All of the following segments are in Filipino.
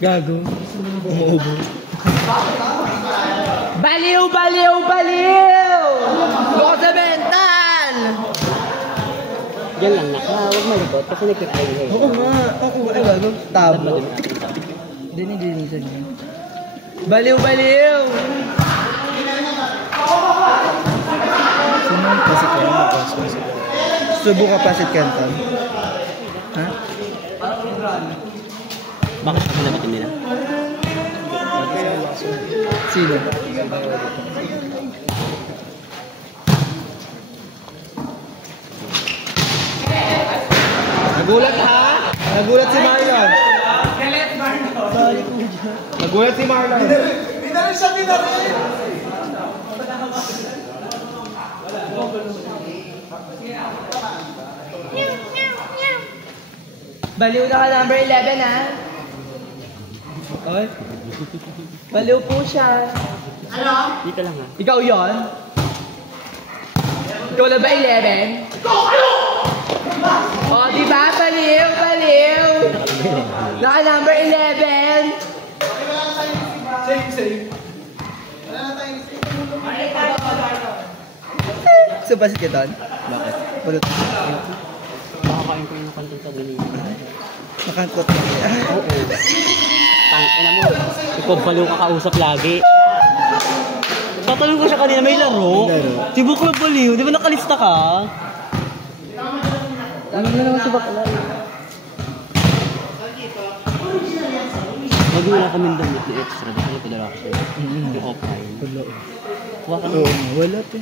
Gago. Umuubo. Baliw, baliw, baliw! Bukas sa mental! Diyan lang nak, huwag malikot kasi nagpipray eh. Oo nga. Oo, ay gago. Tabo. Dini. Baliw, baliw! Sino ang pasit ka na? Subo ka pasit kantan. Ha? Bakit ako nabatin nila? Sino? Nagulat ha? Nagulat si Marlon. Nagulat si Marlon. Hindi na rin siya pinarin. Baliw na ka number 11 ha? Ay? Baliw po siya. Dito lang ha. Ikaw yon? Ikaw na ba 11? O, diba? Baliw, baliw! Naka number 11! Same. So, pasit ka doon? Bakit? Balot. Makakain ko yung kantin sa ganyan. Makantot ka. Oo. Tangina mo. Ikaw baliw ka kausap lagi. Tatanong ko siya kanina, may laro? Si Buklo baliw, di ba nakalista ka? Ano na naman si Bakla? Mag-iwala kami damit na extra, di ka na padala ko sa'yo. Yung offline. Wala. Kuha ka Oo, naman. wala te.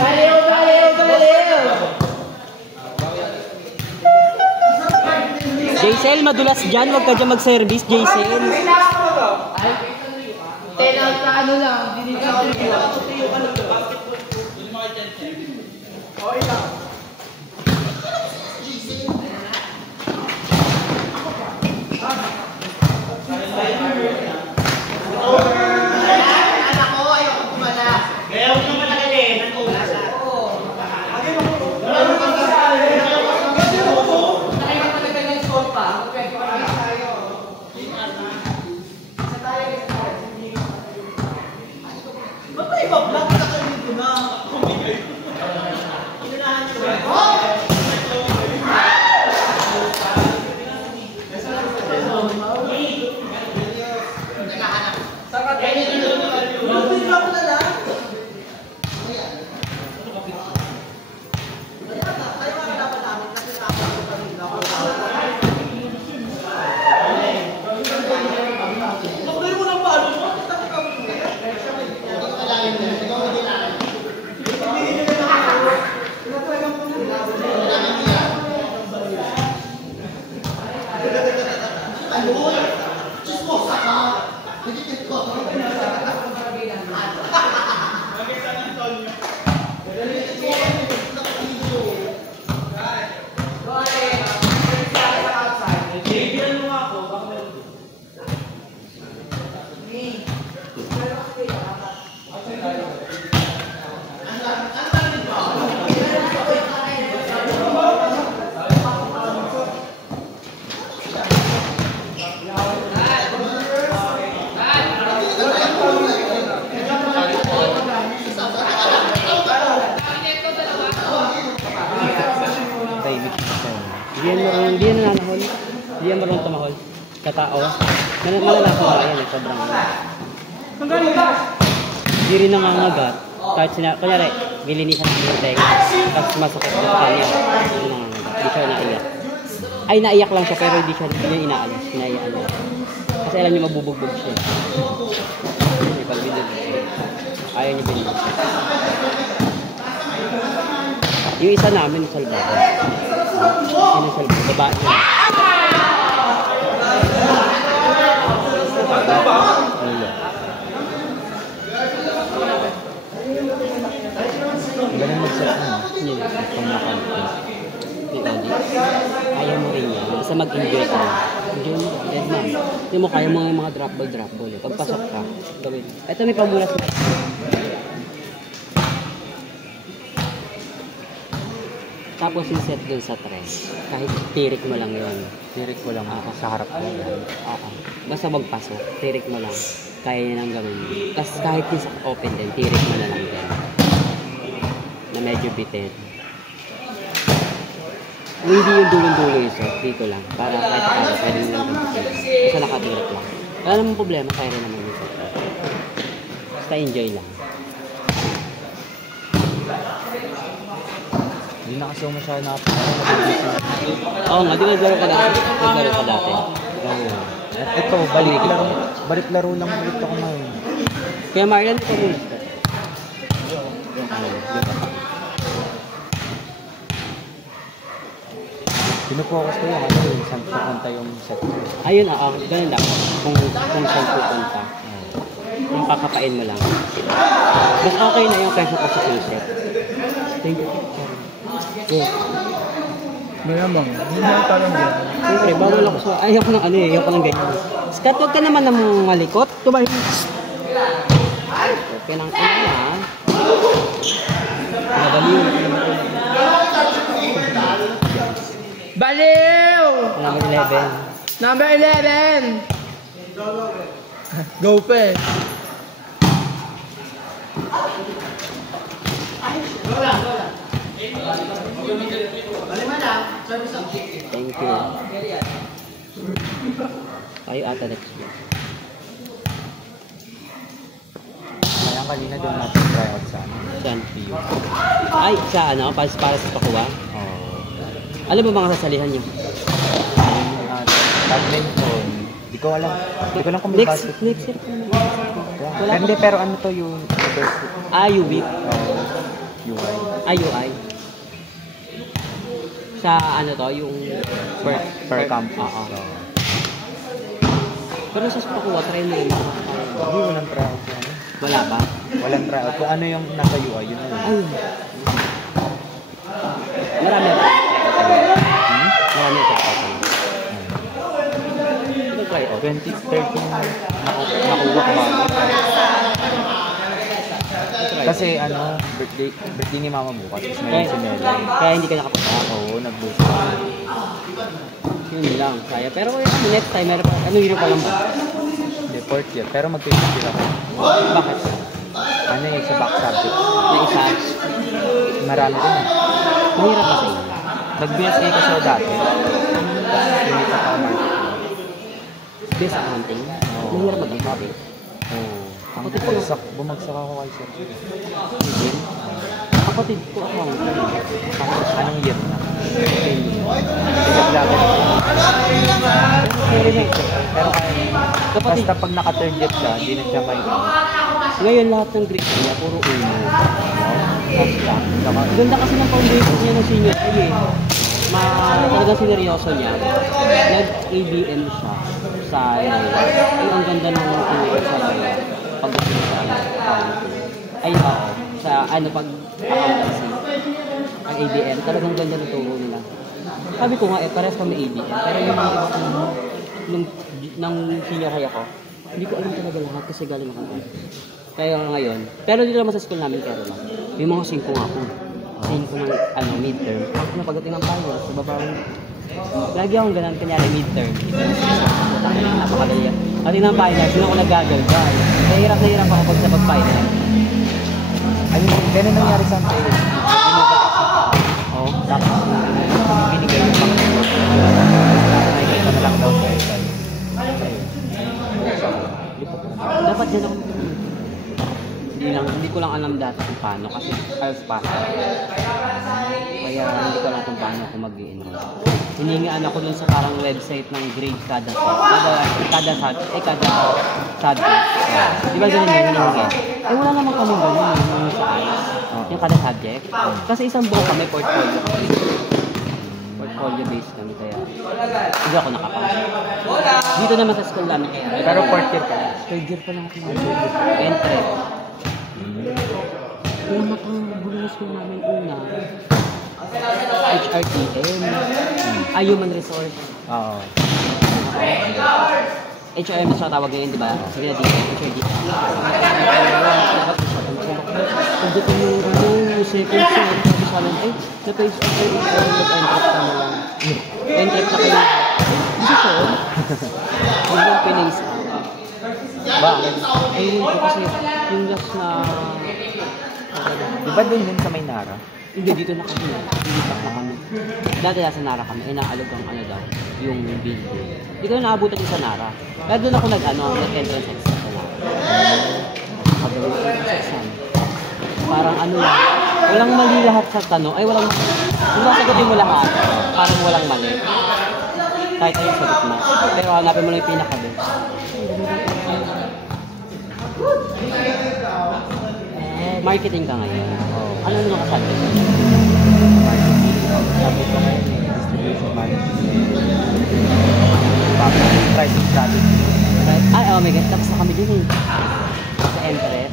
Baliw, baliw, baliw! Jaisel, madulas dyan. Huwag ka dyan mag-service, Jaisel. Ay, 10 out na ano lang. Hindi yan nananahol. Hindi yan marunong tumahol. Katao. Malalasa na yan eh. Sobrang. Hindi rin nangangagat. Kahit kunyari, gilinisan ng binteng. Tapos masakit sa kanya. Hindi nangangagat. Hindi siya naiyak. Ay, naiyak lang siya pero hindi siya inaalis. Inaiyak niya. Kasi alam niyo mabubugbog siya. Pag binili. Ayaw niya binili. Yung isa namin, salbado. Yung salbado. Babae. Ganun mag-set na. Hindi. Pangmakanto. Ayaw mo rin yan. Basta mag-enjoy ka. Enjoy mo. Yes, ma'am. Hindi mo kaya mo yung mga drop ball. Pagpasok ka, gawin. Ito may pamulas mo. Tapos yung set dun sa tray. Kahit tirik mo lang yun. Tirik ko lang ako sa harap ko. Oo. Basta magpasok, tirik mo lang. Kaya niya nang gawin mo. Tapos kahit yung sa open din, tirik mo na lang din. Na medyo bitin. Kung hindi yung dulong-dulo yung set, dito lang. Para kahit para, pwede nyo lang gamitin. Basta nakatirik lang. Wala namang problema, kaya rin naman yung set. Basta enjoy lang. Hindi na kasi ako masyado Oo nga, di ba naglaro ka dati? Naglaro ka dati. Oo. At ito, balik laro lang ulit ako ngayon. Kaya Marlon, ito mo. Pinupokus ko yung ano yung saan pupunta yung set. Ayun, ganun lang. Kung saan pupunta. Yung kakapain mo lang. Mas okay na yung kaysa kasi full set. Thank you. Yeah. Mayamang. Hindi na parang yan. Siyempre, bawal ako sa... Ayaw ko ng ano eh. Ayaw ko ng ganyan. Scott, huwag ka naman ng malikot. Tumahin. Okay lang ko na ha. Nabaliw. Baliw! Number 11. Number 11! Go pe. Thank you. Kayo ata next week. Kaya kanina doon natin try out sa ano. Saan? Ay, sa ano? Para sa pakuha? Oo. Alam mo mga sasalihan niyo? Badminton. Di ko alam. Di ko alam kung may Next basket. year pa naman. Wala Hindi, pero ano to yung UWIC. UI. UI. Sa ano to, yung Per campus. Oo. Pero sa pakuha, try mo yun. Hindi, walang try out yan. Wala ba? Walang try out. Kung ano yung nasa UI, yun na yun. Ayun. Marami ako. Marami ako. Ito try out. 2013 nakuha ko ba? Kasi ano, birthday ni mama bukas. Tapos ngayon si Melo. Kaya hindi ka nakapunta. Oo, nag-boost ako. Yun lang. Kaya. Pero next time, meron pa. Anong year pa lang ba? Hindi, fourth year. Pero mag-20 ako. Bakit? Ano yung sa back subject? Na isa. Marami din eh. Mahirap kasi. Nag-BSA kasi ako dati. Pinita pa ako marketing. Best accounting. Oo. Mahirap mag-accounting. Oo. Ang bumagsak ako kay sir. Hindi. Kapatid ko accounting. Anong year na? Pero Kapatid. basta pag naka-third year siya, hindi na siya kayo. Ngayon lahat ng grades niya, puro uno. Ganda kasi ng foundation niya ng senior high eh. Talagang sineryoso niya. Nag-ABM siya sa Laila. Ay, ang ganda ng tuloy sa Laila. Pagdating sa accounting. Ay, oo. Sa ano, pag-accountancy. Ang ABM, talagang ganda ng turo nila. Sabi ko nga eh, parehas kami ABM. Pero nung senior high ako, hindi ko alam talaga lahat kasi galing ako. Kaya ngayon, pero dito naman sa school namin, pero lang. Yung mga 5 nga po. 5 ng midterm. Ako na pagdating ng finals, sa baba lagi akong ganun, kanyari midterm. Napakadali yan. Pagdating ng finals, yun ako nagagalgal. Nahirap ako pag sa pag-final. Ayun, ganun nangyari sa akin. Oo. Tapos, binigay yung pang nakikita na lang daw sa isa. Dapat dyan ako. Hindi ko lang alam dati kung paano kasi files pa. Kaya hindi ko alam kung paano ako mag-i-enroll. Hiningaan ako dun sa parang website ng grade kada subject. Di ba ganun yun hiningi? Eh wala naman kami ganun yung sa IELTS. Yung kada subject. Kasi isang buo kami portfolio. Portfolio based kami kaya hindi ako nakapasok. Dito naman sa school namin kaya. Pero fourth year ka. Third year pa lang ako entry. Kaya makagulo na school namin una. HRTM. Human Resource. Oo. HRM na siya tawag ngayon, di ba? Sabi na dito, HRD. Pagdating yung second sem, sabi sa amin, ay, na-face off kayo, mag-entrep ka na lang. Entrep na kayo. Hindi siya. Hindi yung pinace out. Bakit? Ayun ko kasi yung last na... Di ba din yun sa Maynara? Hindi, dito na kami. Hindi pa na kami. Dati nasa Nara kami, ay naalog ang ano daw, yung building. Hindi ko na naabutan yung sa Nara. Kaya doon ako nag-entrance exam sa Nara. Nakagawin ko sa exam. Parang ano lang, walang mali lahat sa tanong. Ay, walang mali. Kung sasagutin mo lahat, parang walang mali. Kahit ayun sagot mo. Pero hanapin mo lang yung pinaka-best. Marketing ka ngayon. Ano naman ang kasabi? Sabi ko ngayon distribution management. Pricing strategy. Ay, oh my God, tapos na kami din eh. Sa entrep.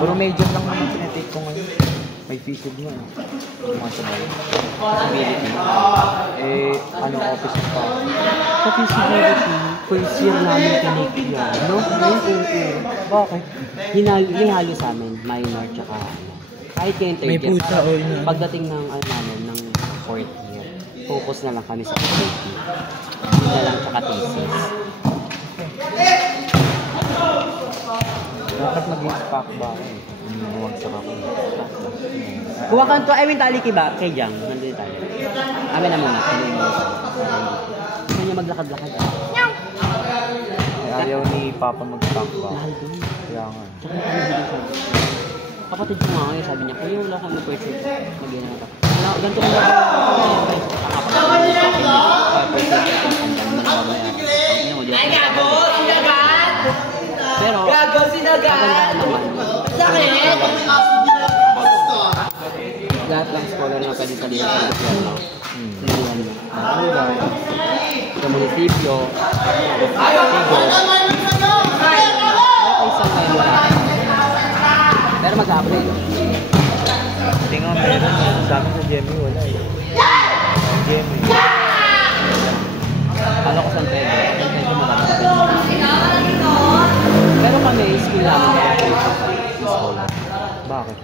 Puro major lang naman tinitake ko ngayon. May featured mo eh. Mga sabay. Possibility. Ano office pa? Sa feasibility, first year namin tinake yan. No? Bakit? Hinalo sa amin, minor tsaka ano. Kahit yung third May year, puta o yun. pagdating ng ano namin, ng fourth year, focus na lang kami sa safety. Hindi na lang tsaka thesis. Dapat mag-pack ba ako eh? Huwagsak ako eh. Kuha ka to, I mean, tali ba? Kay Jang, nandun tayo. Amin na muna. Gusto niya maglakad-lakad. Ayaw ni Papa mag-pack ba? Mahal doon. Kaya nga. Tsaka kami hindi sabi. Kapatid ko nga ngayon, sabi niya, kuya, wala kang pwede. Mag-inan ka. Ganito ko na pero, maganda naman. Lahat lang scholar na pwede salihan sa gobyerno. Salihan mo. Sa munisipyo, isang kayo wala. Pero mag-apply. Hindi nga meron. Sa amin sa GMA wala eh. GMA. Ano ko San Pedro? San Pedro maganda. Pero kami, school namin kaya scholar. Bakit?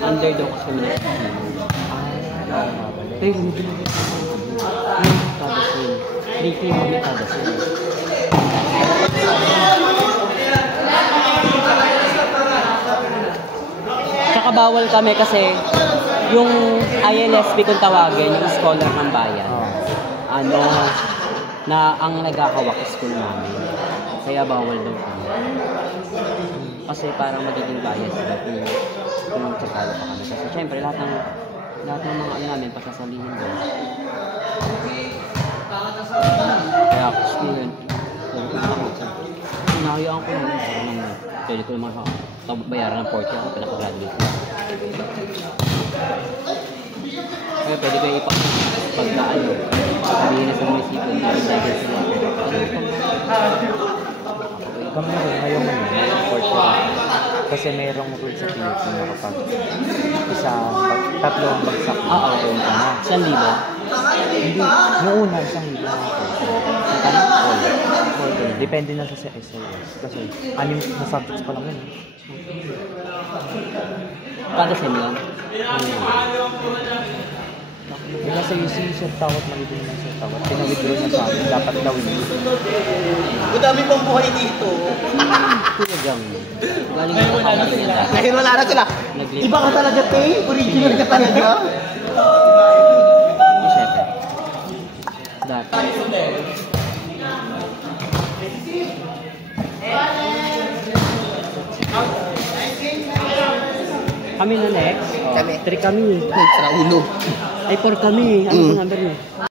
Underdog kasi kami na pero hindi na ito kada school. 3K kami kada school. Tsaka bawal kami kasi yung ILSP kung tawagin, yung scholar ng bayan. Ano, na ang nagkakawak school namin. Kaya bawal daw kami. Kasi parang magiging bias sila kung tsakalo pa kami. Kasi syempre lahat ng mga ano namin pasasalihin doon. Kaya ako school yun. Nakayaan ko naman. Pwede ko naman bayaran ng 40 ako pinaka-graduate ko. Kaya pwede ko pagkaan yun. Sabihin na sa munisipyo na dahil sila. Kami rin ngayon kasi mayroong rule sa Philippines na kapag tatlong bagsak na ka na. 1,000? Hindi. Noong una, 1,000 na ako. Depende na sa SIS. Kasi 6 na subjects pa lang yun. Kada sem yun? Yung nasa UC, sir tawat, magiging na sir tawat. Pinawithdraw na sa amin. Dapat gawin yun. Madami pang buhay dito. Kuya Jang. Galing na sa kanya niya. Ngayon wala na sila. Iba ka talaga, Tay. Original ka talaga. Siyempre. Dati. Kami na next. Kami. 3 kami. Sa ulo. Ay, 4 kami. Ano ang number niyo?